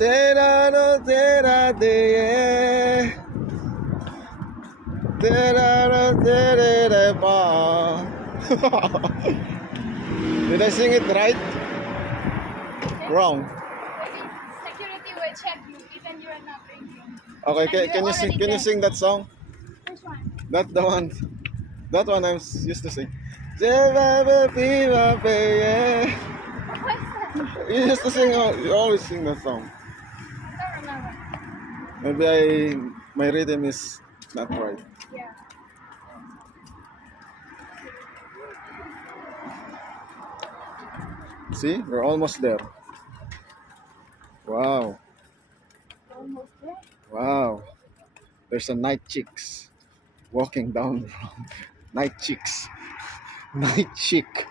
Tera no tera de tera no tera pa. Did I sing it right? Wrong. Security will check you even you are not drinking. Okay, And can you sing? Can you sing that song? Which one? That the one. That one I used to sing. Yeah. What's that? You used to sing. You always sing that song. I don't remember. Maybe my rhythm is not right. Yeah. See, we're almost there. Wow, Almost there. wow. There's a night chicks walking down. Night chicks, night chick.